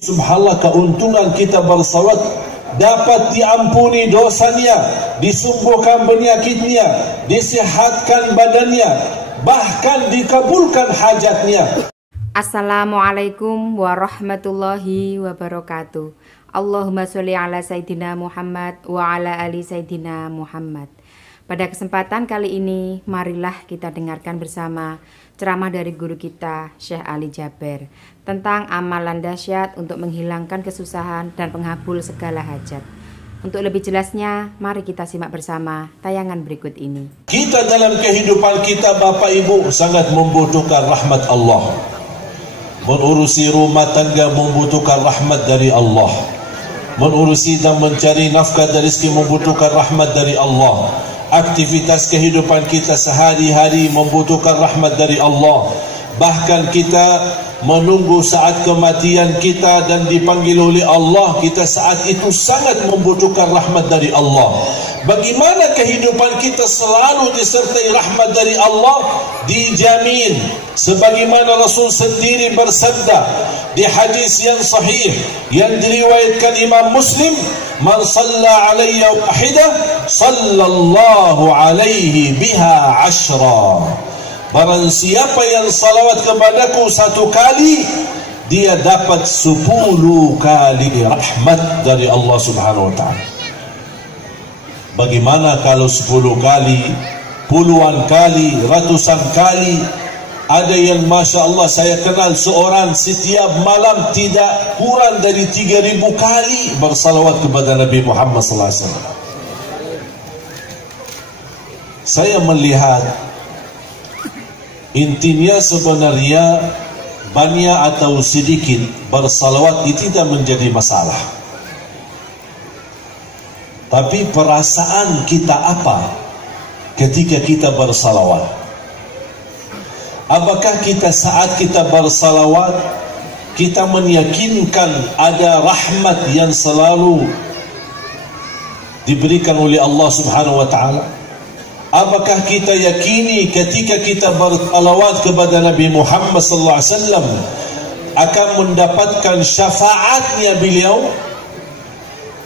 Subhanallah, keuntungan kita bersalawat, dapat diampuni dosanya, disembuhkan penyakitnya, disihatkan badannya, bahkan dikabulkan hajatnya. Assalamualaikum warahmatullahi wabarakatuh. Allahumma sholli ala Sayyidina Muhammad wa ala ali Sayyidina Muhammad. Pada kesempatan kali ini, marilah kita dengarkan bersama ceramah dari guru kita, Syekh Ali Jaber, tentang amalan dahsyat untuk menghilangkan kesusahan dan pengabul segala hajat. Untuk lebih jelasnya, mari kita simak bersama tayangan berikut ini. Kita dalam kehidupan kita, Bapak Ibu, sangat membutuhkan rahmat Allah. Menurusi rumah tangga membutuhkan rahmat dari Allah. Menurusi dan mencari nafkah dan rezeki membutuhkan rahmat dari Allah. Aktivitas kehidupan kita sehari-hari membutuhkan rahmat dari Allah. Bahkan kita menunggu saat kematian kita dan dipanggil oleh Allah, kita saat itu sangat membutuhkan rahmat dari Allah. Bagaimana kehidupan kita selalu disertai rahmat dari Allah? Dijamin. Sebagaimana Rasul sendiri bersabda di hadis yang sahih yang diriwayatkan Imam Muslim, "Man shalla alayya wahidah, sallallahu alaihi biha ashra." Barang siapa yang salawat kepadaku satu kali, dia dapat 10 kali rahmat dari Allah Subhanahu wa ta'ala. Bagaimana kalau 10 kali, puluhan kali, ratusan kali? Ada yang Masya Allah, saya kenal seorang setiap malam tidak kurang dari 3.000 kali bersalawat kepada Nabi Muhammad SAW. Saya melihat intinya sebenarnya banyak atau sedikit bersalawat itu tidak menjadi masalah. Tapi perasaan kita apa ketika kita bersalawat? Apakah kita saat kita bersalawat, kita meyakinkan ada rahmat yang selalu diberikan oleh Allah Subhanahu wa ta'ala? Apakah kita yakini ketika kita bersalawat kepada Nabi Muhammad sallallahu alaihi wasallam akan mendapatkan syafaatnya beliau?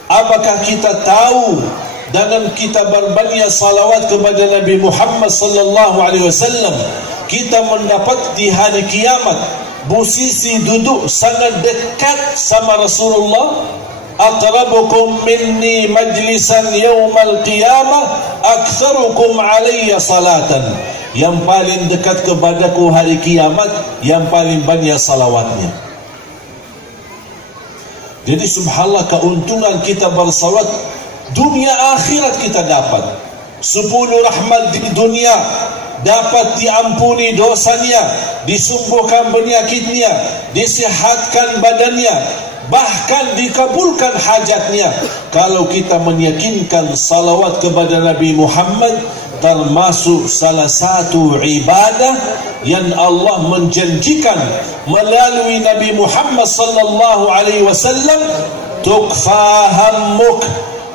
Apakah kita tahu dengan kita berbanyak salawat kepada Nabi Muhammad sallallahu alaihi wasallam kita mendapat di hari kiamat posisi duduk sangat dekat sama Rasulullah? Aqrabukum minni majlisan yawmal qiyamah aktsarukum alayya salatan. Yang paling dekat kepadaku hari kiamat, yang paling banyak salawatnya. Jadi subhanallah, keuntungan kita bersalawat, dunia akhirat kita dapat 10 rahmat di dunia, dapat diampuni dosanya, disembuhkan penyakitnya, disihatkan badannya, bahkan dikabulkan hajatnya. Kalau kita meyakinkan salawat kepada Nabi Muhammad termasuk salah satu ibadah yang Allah menjanjikan melalui Nabi Muhammad sallallahu alaihi wasallam, tukfa hammuk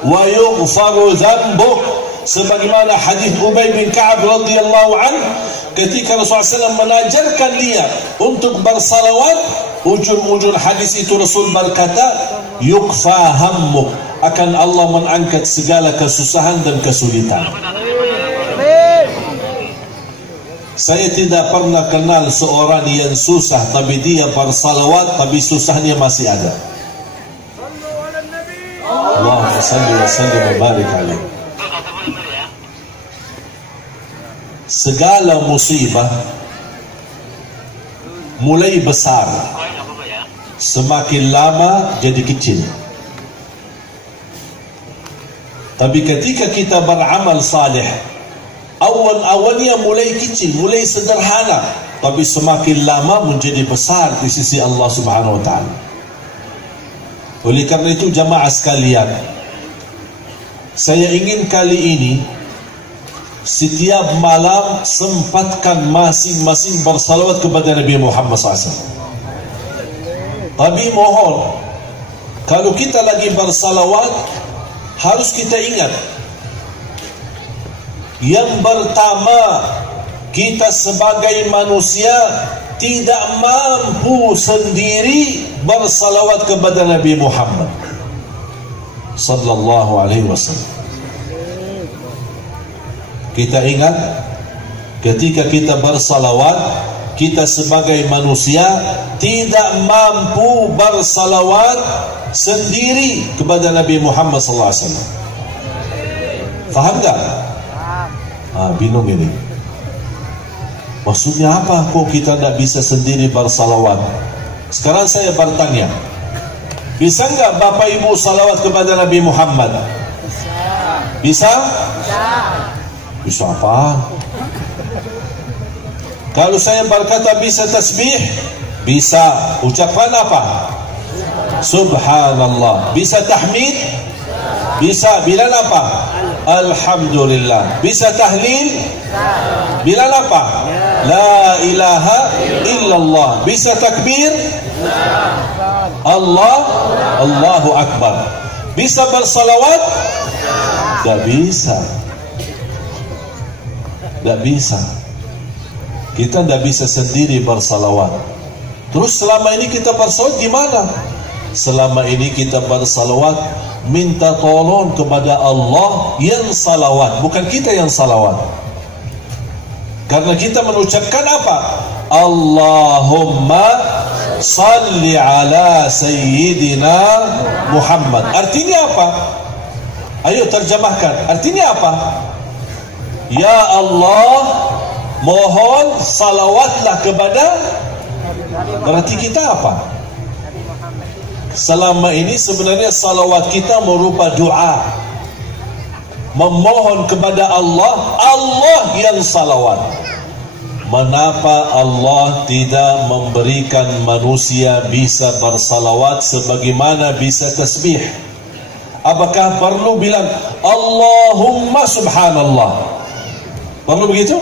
wa yughfaru dhanbuk. Sebagaimana hadis Ubay bin Ka'ab radhiyallahu anhu, ketika Rasulullah SAW mengajarkan dia untuk bersalawat, ujung-ujung hadis itu Rasul berkata, yukfa hammuk, akan Allah mengangkat segala kesusahan dan kesulitan. Saya tidak pernah kenal seorang yang susah tapi dia bersalawat tapi susahnya masih ada. Allahumma salli wa sallim wa barik alaihi. Segala musibah mulai besar, semakin lama jadi kecil. Tapi ketika kita beramal saleh, awal-awalnya mulai kecil, mulai sederhana, tapi semakin lama menjadi besar di sisi Allah Subhanahu wa ta'ala. Oleh karena itu jamaah sekalian, saya ingin kali ini setiap malam sempatkan masing-masing bersalawat kepada Nabi Muhammad SAW. Tapi mohon, kalau kita lagi bersalawat, harus kita ingat, yang pertama, kita sebagai manusia tidak mampu sendiri bersalawat kepada Nabi Muhammad sallallahu alaihi wasallam. Kita ingat ketika kita bersalawat, kita sebagai manusia tidak mampu bersalawat sendiri kepada Nabi Muhammad sallallahu alaihi wasallam. Faham tak? Bingung ini. Maksudnya apa kok kita tidak bisa sendiri bersalawat? Sekarang saya bertanya, bisa enggak Bapak Ibu salawat kepada Nabi Muhammad? Bisa? Bisa apa? Kalau saya berkata bisa tasbih, bisa. Ucapan apa? Subhanallah. Bisa tahmid? Bisa. Bilang apa? Alhamdulillah. Bisa tahlil? Bilang apa? La ilaha illallah. Bisa takbir? Allahu Akbar. Bisa bersalawat? Tak bisa. Tak bisa. Kita tak bisa sendiri bersalawat. Terus selama ini kita bersalawat gimana? Selama ini kita bersalawat minta tolong kepada Allah yang salawat, bukan kita yang salawat. Karena kita mengucapkan apa? Allahumma salli ala Sayyidina Muhammad. Artinya apa? Ayo terjemahkan. Artinya apa? Ya Allah, mohon salawatlah kepada. Berarti kita apa? Selama ini sebenarnya salawat kita merupa doa, memohon kepada Allah, Allah yang salawat. Mengapa Allah tidak memberikan manusia bisa bersalawat sebagaimana bisa tasbih? Apakah perlu bilang Allahumma subhanallah? Perlu begitu?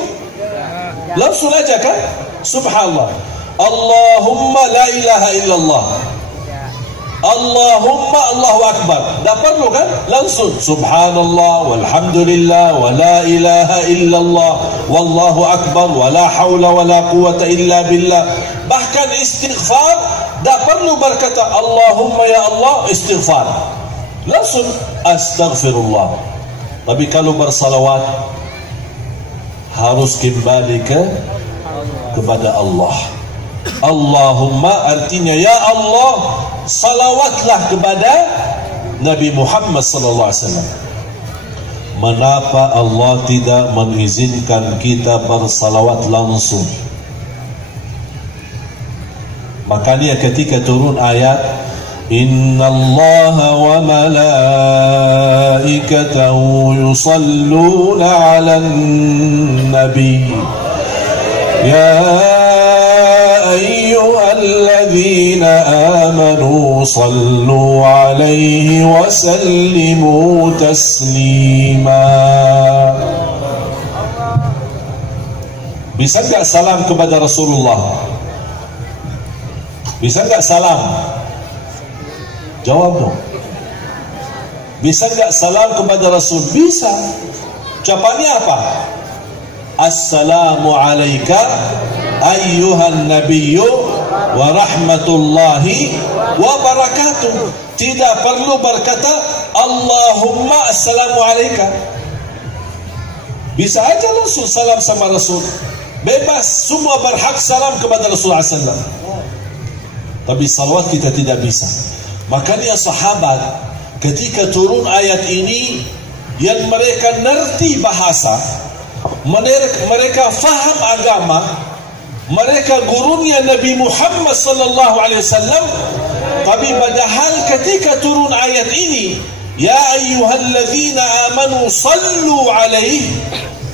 Langsung aja kan? Subhanallah. Allahumma la ilaha illallah. Allahumma Allahu Akbar. Tak perlu kan? Langsung subhanallah walhamdulillah wa la ilaha illallah wallahu akbar wa la hawla wa la quwata illa billah. Bahkan istighfar tak perlu berkata Allahumma ya Allah istighfar. Langsung astaghfirullah. Tapi kalau bersalawat harus kembali kepada Allah. Allahumma artinya ya Allah, salawatlah kepada Nabi Muhammad sallallahu alaihi wasallam. Mengapa Allah tidak mengizinkan kita bersalawat langsung? Makanya ketika turun ayat Innallaha wa malaikatahu yusalluna 'alan nabi ya ayyuhalladzina amanu sallu 'alaihi wa sallimu taslima. Bisa enggak salam kepada Rasulullah? Bisa enggak salam? Jawab dong. Bisa enggak salam kepada Rasul? Bisa. Ucapannya apa? Assalamu alayka ayyuhan nabiyyu wa rahmatullahi wa barakatuh. Tidak perlu berkata Allahumma assalamu alayka. Bisa aja langsung salam sama Rasul. Bebas, semua berhak salam kepada Rasulullah SAW. Tapi salawat kita tidak bisa. Makanya sahabat ketika turun ayat ini, yang mereka ngerti bahasa, mereka faham agama, mereka gurunya Nabi Muhammad sallallahu alaihi wasallam. Tapi padahal ketika turun ayat ini, ya ayyuhalladzina amanu sallu alaihi,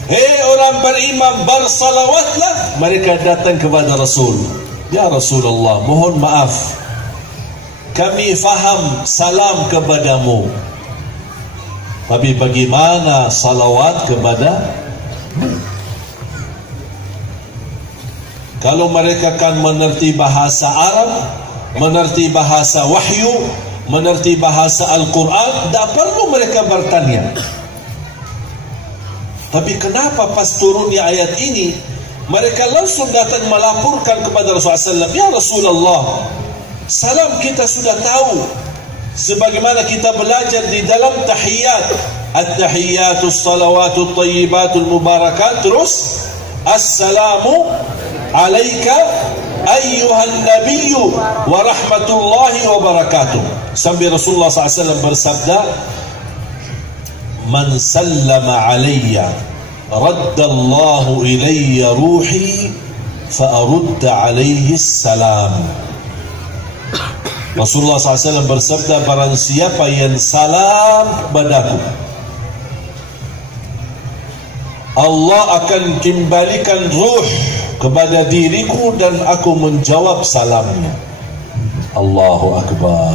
hei orang beriman bersalawatlah, mereka datang kepada Rasul. Ya Rasulullah, mohon maaf, kami faham salam kepadamu, tapi bagaimana salawat kepada? Kalau mereka kan mengerti bahasa Arab, mengerti bahasa wahyu, mengerti bahasa Al-Quran, tak perlu mereka bertanya. Tapi kenapa pas turunnya ayat ini, mereka langsung datang melaporkan kepada Rasulullah SAW, ya Rasulullah, Salam kita sudah tahu, sebagaimana kita belajar di dalam tahiyat, at-tahiyatus salawatut thayyibatul mubarakat, terus assalamu alayka ayyuhan nabiyyu wa rahmatullahi wa barakatuh, sambil Rasulullah SAW bersabda, man sallama alayya raddallahu ilayya ruhi fa arudda alayhi salam. Rasulullah SAW bersabda, barang siapa yang salam kepadaku, Allah akan kembalikan ruh kepada diriku dan aku menjawab salamnya. Allahu Akbar.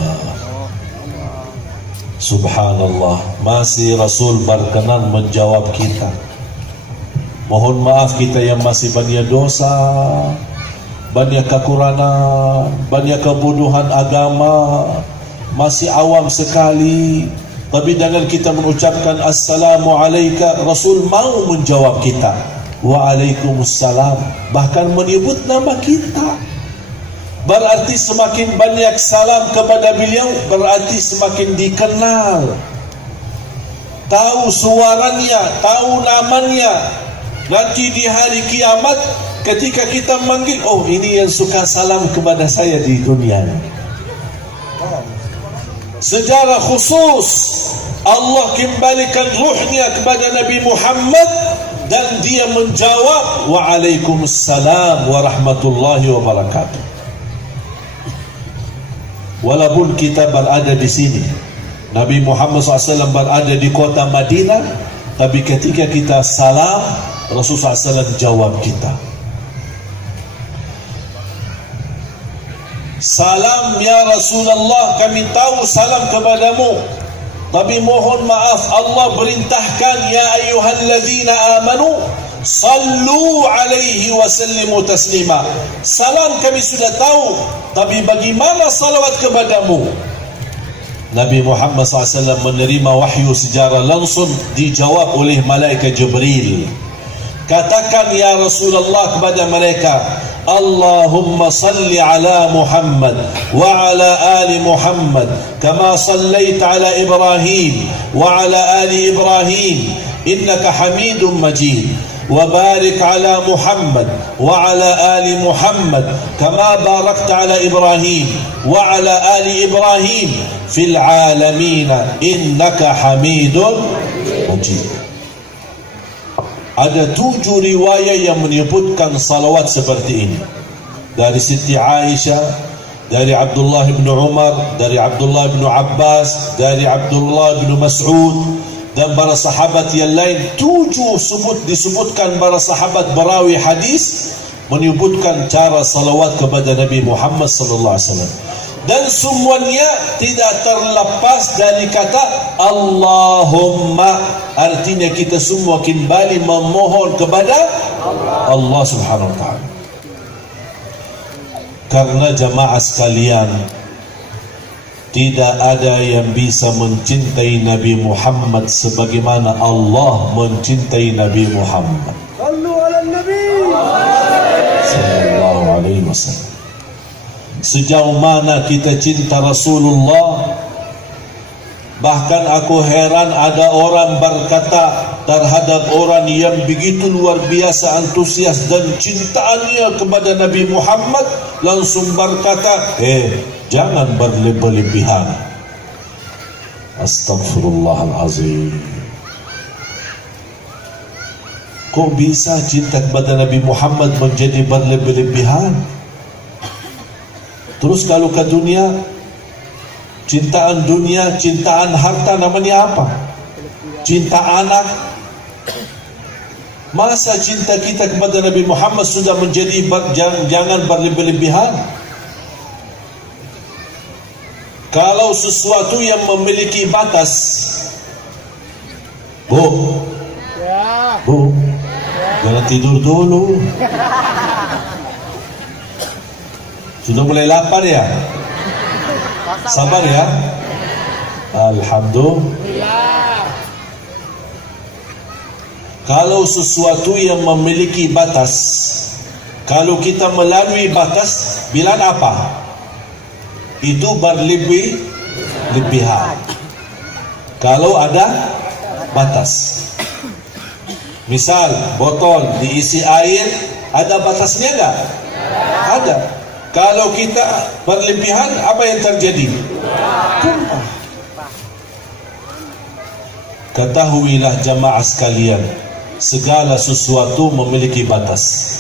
Subhanallah, masih Rasul berkenan menjawab kita. Mohon maaf kita yang masih banyak dosa, banyak kekurangan, banyak kebodohan agama, masih awam sekali. Tapi dengan kita mengucapkan assalamu alayka, Rasul mau menjawab kita, waalaikumsalam, bahkan menyebut nama kita. Berarti semakin banyak salam kepada beliau, berarti semakin dikenal, tahu suaranya, tahu namanya. Nanti di hari kiamat ketika kita manggil, oh ini yang suka salam kepada saya di dunia. Secara khusus Allah kembalikan ruhnya kepada Nabi Muhammad dan dia menjawab waalaikumsalam warahmatullahi wabarakatuh. Walaupun kita berada di sini, Nabi Muhammad SAW berada di kota Madinah, tapi ketika kita salam, Rasulullah SAW jawab kita. Salam ya Rasulullah, kami tahu salam kepadamu, tapi mohon maaf Allah berintahkan ya ayyuhalladzina amanu sallu alaihi wa sallimu taslima. Salam kami sudah tahu, tapi bagaimana salawat kepadamu? Nabi Muhammad SAW menerima wahyu secara langsung, dijawab oleh malaikat Jibril. Katakan ya Rasulullah kepada mereka, Allahumma salli ala Muhammad wa ala ali Muhammad kama sallaita ala Ibrahim wa ala ali Ibrahim innaka Hamidum Majid, wa barik ala Muhammad wa ala ali Muhammad kama barakta ala Ibrahim wa ala ali Ibrahim fil alamin innaka Hamidum Majid. Ada 7 riwayat yang menyebutkan salawat seperti ini. Dari Siti Aisyah, dari Abdullah bin Umar, dari Abdullah bin Abbas, dari Abdullah bin Mas'ud, dan para sahabat yang lain. 7 disebutkan para sahabat berawi hadis menyebutkan cara salawat kepada Nabi Muhammad SAW. Dan semuanya tidak terlepas dari kata Allahumma. Artinya kita semua kembali memohon kepada Allah Subhanahu wa ta'ala. Karena jamaah sekalian, tidak ada yang bisa mencintai Nabi Muhammad sebagaimana Allah mencintai Nabi Muhammad sallallahu alaihi wasallam. Sejauh mana kita cinta Rasulullah, bahkan aku heran ada orang berkata terhadap orang yang begitu luar biasa antusias dan cintaannya kepada Nabi Muhammad, langsung berkata, jangan berlebihan. Astagfirullahalazim. Kok bisa cinta kepada Nabi Muhammad menjadi berlebihan? Terus kalau ke dunia, cintaan dunia, cintaan harta namanya apa? Cinta anak. Masa cinta kita kepada Nabi Muhammad sudah menjadi jangan berlebihan. Kalau sesuatu yang memiliki batas, Bu, jangan tidur dulu. Sudah mulai lapar ya? Sabar ya? Alhamdulillah. Kalau sesuatu yang memiliki batas, kalau kita melalui batas, bilang apa? itu berlebihan. Kalau ada batas. Misal botol diisi air, ada batasnya enggak? Ada. Kalau kita berlebihan, apa yang terjadi? Tumpah. Ketahuilah jamaah sekalian, segala sesuatu memiliki batas.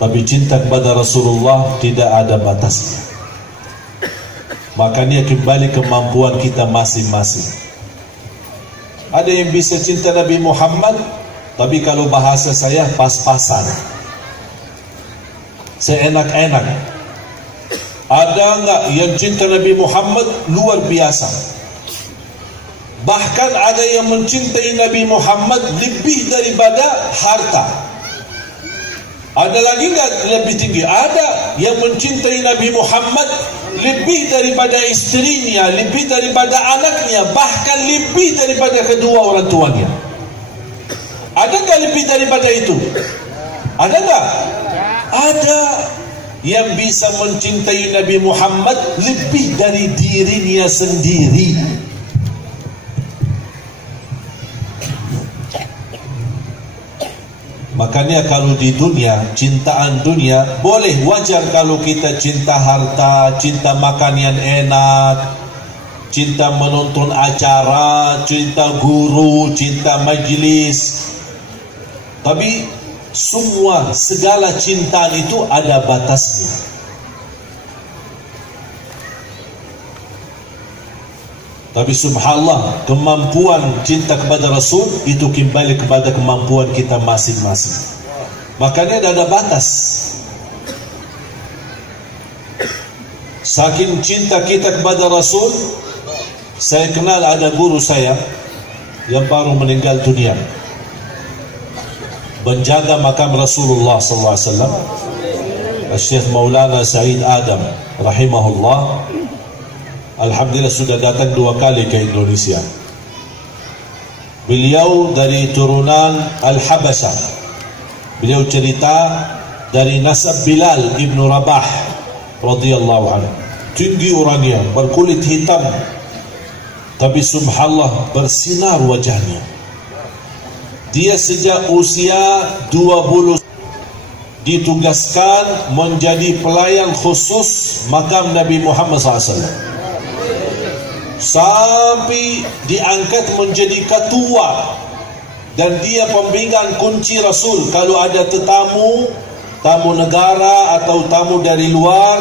Tapi cinta kepada Rasulullah tidak ada batasnya. Makanya kembali kemampuan kita masing-masing. Ada yang bisa cinta Nabi Muhammad, tapi kalau bahasa saya pas-pasan, seenak-enak. Ada enggak yang cinta Nabi Muhammad luar biasa? Bahkan ada yang mencintai Nabi Muhammad lebih daripada harta. Ada lagi enggak lebih tinggi? Ada yang mencintai Nabi Muhammad lebih daripada istrinya, lebih daripada anaknya, bahkan lebih daripada kedua orang tuanya. Ada enggak lebih daripada itu? Ada enggak? Ada yang bisa mencintai Nabi Muhammad lebih dari dirinya sendiri. Makanya kalau di dunia, cintaan dunia, boleh wajar kalau kita cinta harta, cinta makan yang enak, cinta menonton acara, cinta guru, cinta majlis. Tapi semua, segala cintaan itu ada batasnya. Tapi subhanallah, kemampuan cinta kepada Rasul itu kembali kepada kemampuan kita masing-masing. Makanya ada batas. Saking cinta kita kepada Rasul, saya kenal ada guru saya yang baru meninggal dunia, menjaga makam Rasulullah SAW, Syekh Maulana Said Adam rahimahullah. Alhamdulillah sudah datang 2 kali ke Indonesia. Beliau dari turunan Al-Habasyah. Beliau cerita dari nasab Bilal ibn Rabah radhiyallahu anhu. Tinggi orangnya, berkulit hitam, tapi subhanallah bersinar wajahnya. Dia sejak usia 20 ditugaskan menjadi pelayan khusus makam Nabi Muhammad SAW. Sampai diangkat menjadi ketua, dan dia pemegang kunci Rasul. Kalau ada tetamu, tamu negara atau tamu dari luar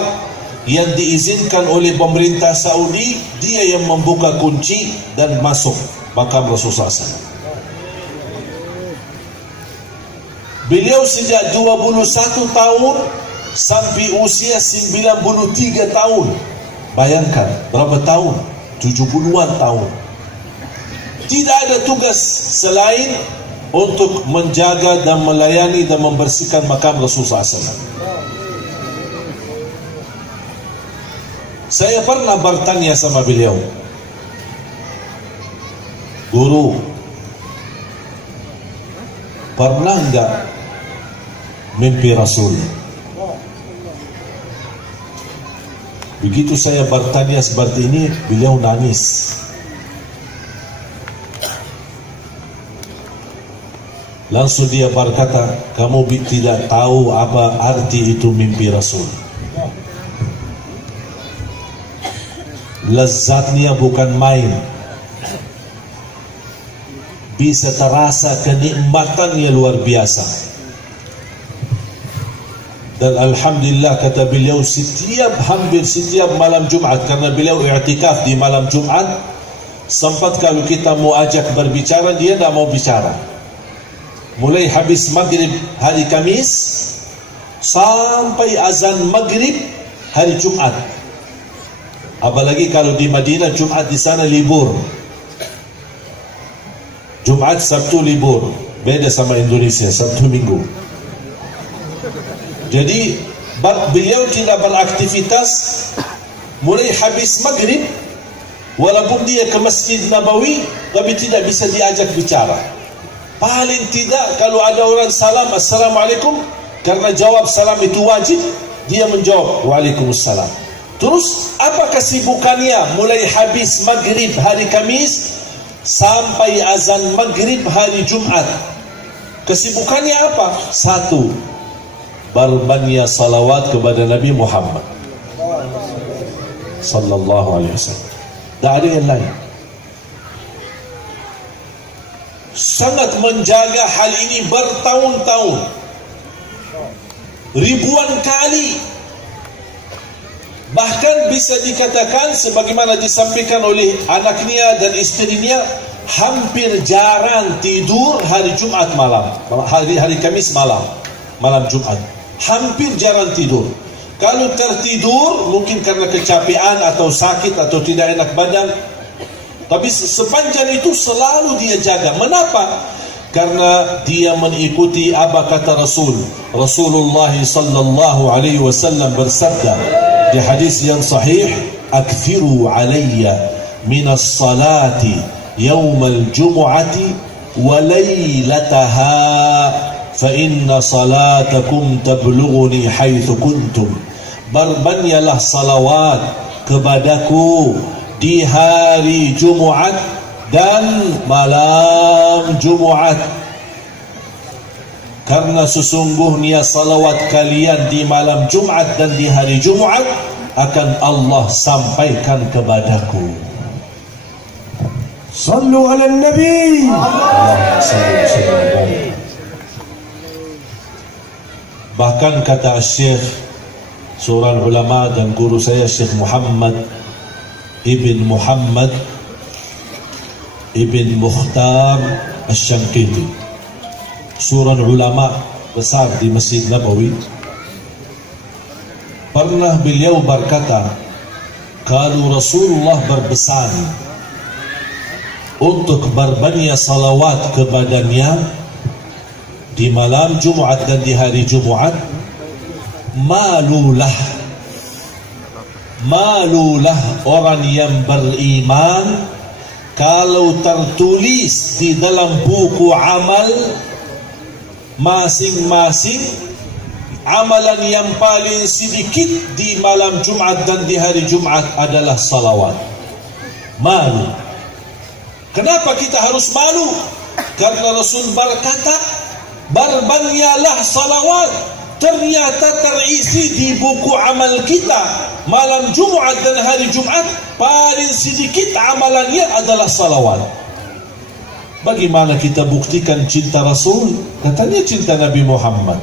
yang diizinkan oleh pemerintah Saudi, dia yang membuka kunci dan masuk makam Rasulullah SAW. Beliau sejak 21 tahun sampai usia 93 tahun. Bayangkan berapa tahun? 70-an tahun. Tidak ada tugas selain untuk menjaga dan melayani dan membersihkan makam Rasulullah SAW. Saya pernah bertanya sama beliau, guru, pernah enggak mimpi Rasul? Begitu saya bertanya seperti ini, beliau nangis. Langsung dia berkata, kamu tidak tahu apa arti itu mimpi Rasul. Lezatnya bukan main. Bisa terasa kenikmatannya luar biasa. Dan alhamdulillah, kata beliau, hampir setiap malam Jumat, karena beliau i'tikaf di malam Jumat, sempat kalau kita mau ajak berbicara, dia tidak mau bicara. Mulai habis maghrib hari Kamis sampai azan maghrib hari Jumat. Apalagi kalau di Madinah, Jumat di sana libur. Jumat, Sabtu libur. Beda sama Indonesia, Sabtu Minggu. Jadi beliau tidak beraktivitas mulai habis maghrib, walaupun dia ke Masjid Nabawi, tapi tidak bisa diajak bicara. Paling tidak kalau ada orang salam, assalamualaikum, karena jawab salam itu wajib, dia menjawab waalaikumsalam. Terus apa kesibukannya mulai habis maghrib hari Kamis sampai azan maghrib hari Jumat? Kesibukannya apa? Satu, berbanyak salawat kepada Nabi Muhammad sallallahu alaihi wasallam. Tak ada yang lain. Sangat menjaga hal ini bertahun-tahun, ribuan kali. Bahkan bisa dikatakan sebagaimana disampaikan oleh anaknya dan isterinya, hampir jarang tidur hari Jumat malam, hari Kamis malam Jumat. Hampir jarang tidur. Kalau tertidur mungkin karena kecapean atau sakit atau tidak enak badan. Tapi sepanjang itu selalu dia jaga. Mengapa? Karena dia mengikuti apa kata Rasulullah sallallahu alaihi wasallam bersabda di hadis yang sahih, "Akthiru alayya minas salati yawmal jumu'ati wa laylataha fa inna salatakum tablughuni haitsu kuntum." Berbanyaklah salawat kepadaku di hari Jumaat dan malam Jumaat, karena sesungguhnya salawat kalian di malam Jumaat dan di hari Jumaat akan Allah sampaikan kepadaku. Sallu ala Nabi. Bahkan kata Syekh, seorang ulama dan guru saya, Syekh Muhammad Ibn Muhammad Ibn Mukhtar Asy-Syanqiti, seorang ulama besar di Masjid Nabawi, pernah beliau berkata, kalau Rasulullah berpesan untuk berbanyak salawat kepadanya di malam Jumaat dan di hari Jumaat, malulah orang yang beriman kalau tertulis di dalam buku amal masing-masing amalan yang paling sedikit di malam Jumat dan di hari Jumat adalah salawat. Malu. Kenapa kita harus malu? Karena Rasul berkata, berbanyaklah salawat. Ternyata terisi di buku amal kita malam Jumat dan hari Jumat, paling sedikit amalannya adalah salawat. Bagaimana kita buktikan cinta Rasul? Katanya cinta Nabi Muhammad.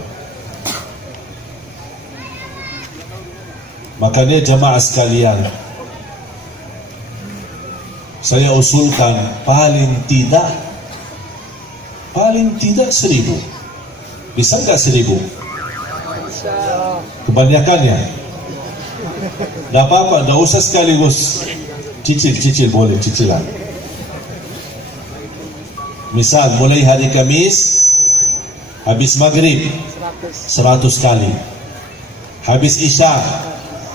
Makanya jamaah sekalian, saya usulkan paling tidak 1000. Bisa enggak 1000? Kebanyakannya tidak apa-apa, tidak usah sekaligus. Cicil boleh, cicilan. Misal mulai hari Kamis, habis maghrib 100 kali. Habis Isya,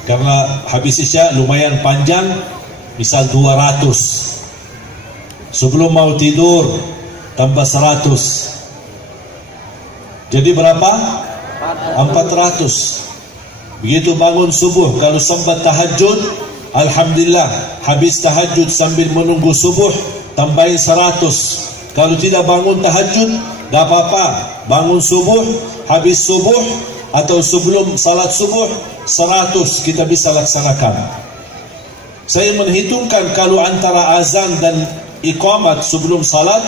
karena habis Isya lumayan panjang, misal 200. Sebelum mau tidur tambah 100. Jadi berapa? 400. Begitu bangun subuh, kalau sempat tahajud, alhamdulillah, habis tahajud sambil menunggu subuh tambahin 100. Kalau tidak bangun tahajud, tak apa-apa, bangun subuh, habis subuh atau sebelum salat subuh 100 kita bisa laksanakan. Saya menghitungkan kalau antara azan dan iqamat sebelum salat,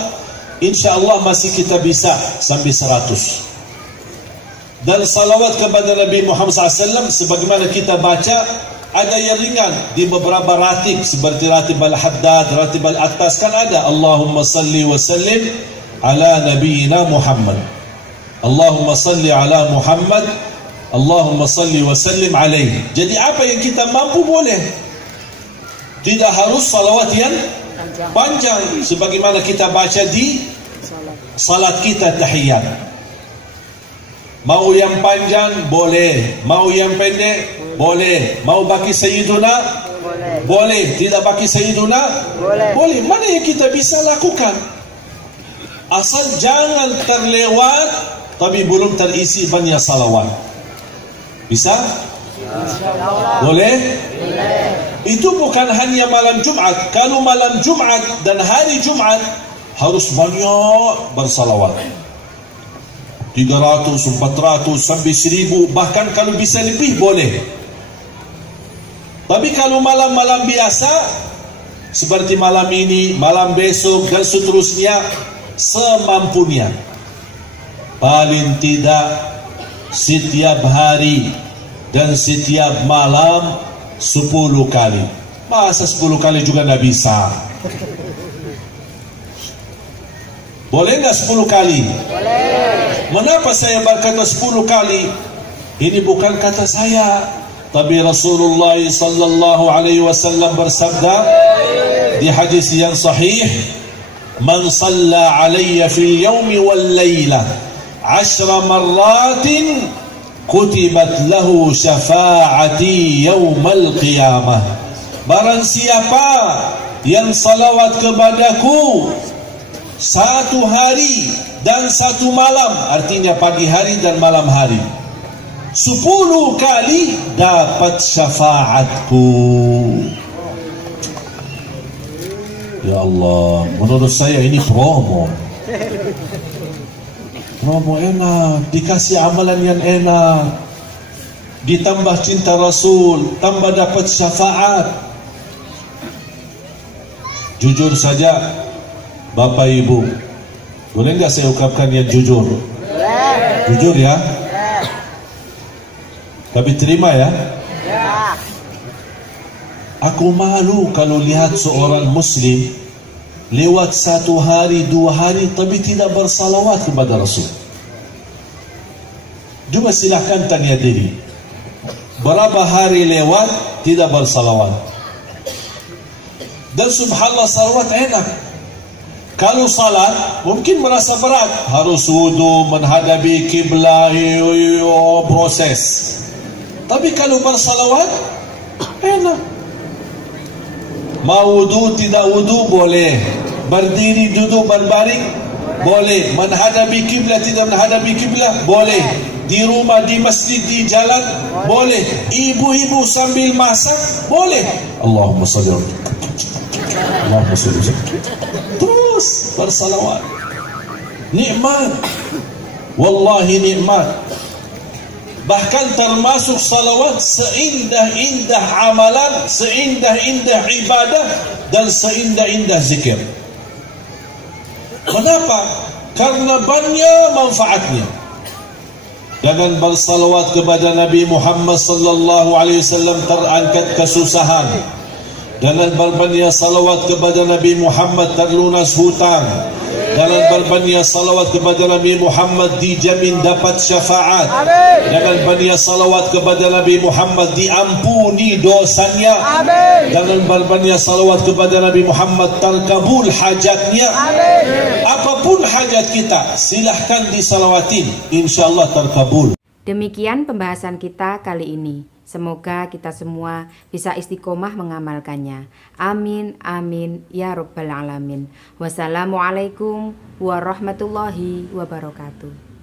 insya-Allah masih kita bisa sampai 100. Dan salawat kepada Nabi Muhammad SAW sebagaimana kita baca, ada yang ringan di beberapa ratib seperti ratib al-haddad, ratib al-atas kan ada. Allahumma salli wa sallim ala nabiyyina Muhammad, Allahumma salli ala Muhammad, Allahumma salli wa sallim alaihi. Jadi apa yang kita mampu boleh, tidak harus salawat yang panjang sebagaimana kita baca di salat kita tahiyat. Mau yang panjang boleh, mau yang pendek boleh, mau bagi Sayyiduna boleh, tidak bagi Sayyiduna boleh. Mana yang kita bisa lakukan, asal jangan terlewat tapi belum terisi banyak salawat. Bisa? Boleh? Itu bukan hanya malam Jumat. Kalau malam Jumat dan hari Jumat harus banyak bersalawat. 300, 400 sampai 1000, bahkan kalau bisa lebih boleh. Tapi kalau malam-malam biasa seperti malam ini, malam besok dan seterusnya, semampunya. Paling tidak setiap hari dan setiap malam 10 kali. Masa 10 kali juga tidak bisa? Boleh enggak 10 kali? Boleh. Mengapa saya berkata 10 kali? Ini bukan kata saya, tapi Rasulullah sallallahu alaihi wasallam bersabda di hadis yang sahih, "Man shalla alayya fil yawmi wal laylah 10 marratin kutibat lahu syafa'ati yawmal qiyamah." Barang siapa yang salawat kepadaku 1 hari dan 1 malam, artinya pagi hari dan malam hari, 10 kali dapat syafaatku. Ya Allah, menurut saya ini promo enak, dikasih amalan yang enak, ditambah cinta Rasul, tambah dapat syafaat. Jujur saja Bapak Ibu, boleh enggak saya ungkapkan yang jujur? Jujur ya? Tapi terima ya? Aku malu kalau lihat seorang Muslim lewat 1 hari, 2 hari tapi tidak bersalawat kepada Rasul. Cuma silahkan tanya diri, berapa hari lewat tidak bersalawat? Dan subhanallah, salawat enak. Kalau salat mungkin merasa berat, harus wudu, menghadapi kiblat, proses. Tapi kalau bersalawat enak. Mau wudu tidak wudu boleh, berdiri duduk berbaring boleh, menghadapi kiblat tidak menghadapi kiblat boleh, di rumah, di masjid, di jalan boleh, ibu-ibu sambil masak boleh. Allahumma shalli Allahumma shalli. Terus bersalawat. Nikmat, wallahi nikmat. Bahkan termasuk salawat seindah-indah amalan, seindah-indah ibadah, dan seindah-indah zikir. Kenapa? Karena banyak manfaatnya. Dengan bersalawat kepada Nabi Muhammad sallallahu alaihi wasallam terangkat kesusahan. Dengan berbanyak salawat kepada Nabi Muhammad terlunas hutang. Dengan berbanyak salawat kepada Nabi Muhammad dijamin dapat syafaat. Dengan banyak salawat kepada Nabi Muhammad diampuni dosanya. Dengan berbanyak salawat kepada Nabi Muhammad terkabul hajatnya. Apapun hajat kita, silahkan disalawatin, insyaallah terkabul. Demikian pembahasan kita kali ini. Semoga kita semua bisa istiqomah mengamalkannya. Amin, amin, ya Rabbal Alamin. Wassalamualaikum warahmatullahi wabarakatuh.